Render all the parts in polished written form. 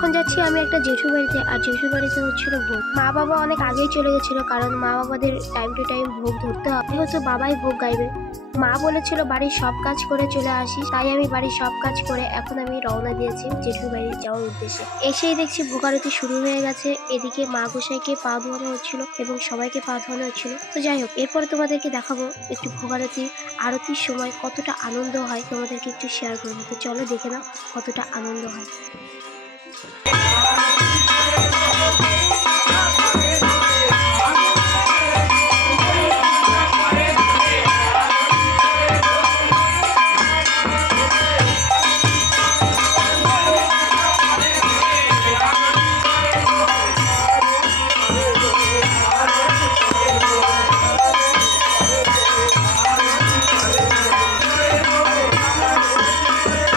এখন যাচ্ছি আমি একটা জেঠু বাড়িতে, আর জেঠু বাড়িতে হচ্ছিল ভোগ। মা বাবা অনেক আগেই চলে গেছিল, কারণ মা বাবাদের টাইম টু টাইম ভোগ ধরতে হবে, যেহেতু বাবাই ভোগ গাইবে। মা বলেছিল বাড়ির সব কাজ করে চলে আসিস, তাই আমি বাড়ির সব কাজ করে এখন আমি রওনা দিয়েছি জেঠুর বাড়ি যাওয়ার উদ্দেশ্যে। এসেই দেখছি ভোগারতি শুরু হয়ে গেছে। এদিকে মা গোসাইকে পা ধোয়ানো হচ্ছিল এবং সবাইকে পা ধোয়ানো হচ্ছিল। তো যাই হোক, এরপরে তোমাদেরকে দেখাবো একটু ভোগারতি আরতির সময় কতটা আনন্দ হয়, তোমাদেরকে একটু শেয়ার করবো। তো চলো দেখে নাও কতটা আনন্দ হয়।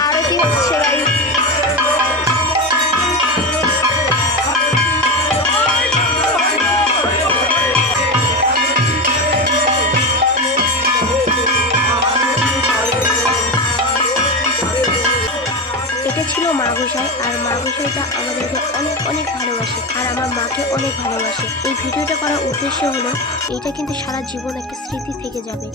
আরতি হচ্ছে গাইস। এটা ছিল মা গোসাই, আর মা গোসাইটা আমাদেরকে অনেক অনেক ভালোবাসে, আর আমার মাকে অনেক ভালোবাসে। এই ভিডিওটা করার উদ্দেশ্য হলো এইটা কিন্তু সারা জীবন একটা স্মৃতি থেকে যাবে।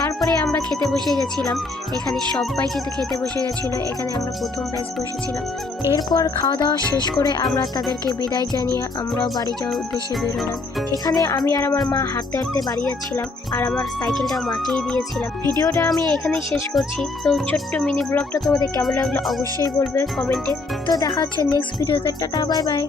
তারপরে আমরা খেতে বসে গেছিলাম, এখানে সবাই কিন্তু খেতে বসে গেছিল, এখানে আমরা প্রথম ব্যাচ বসেছিলাম। এরপর খাওয়া দাওয়া শেষ করে আমরা তাদেরকে বিদায় জানিয়ে আমরাও বাড়ি যাওয়ার উদ্দেশ্যে বেরোলাম। এখানে আমি আর আমার মা হাঁটতে হাঁটতে বাড়ি যাচ্ছিলাম, আর আমার সাইকেলটা মাকেই দিয়েছিলাম। ভিডিওটা আমি এখানেই শেষ করছি। তো ছোট্ট মিনি ব্লগটা তোমাদের কেমন লাগলো অবশ্যই বলবে কমেন্টে। তো দেখা হচ্ছে নেক্সট ভিডিওতে। Tata, bye bye.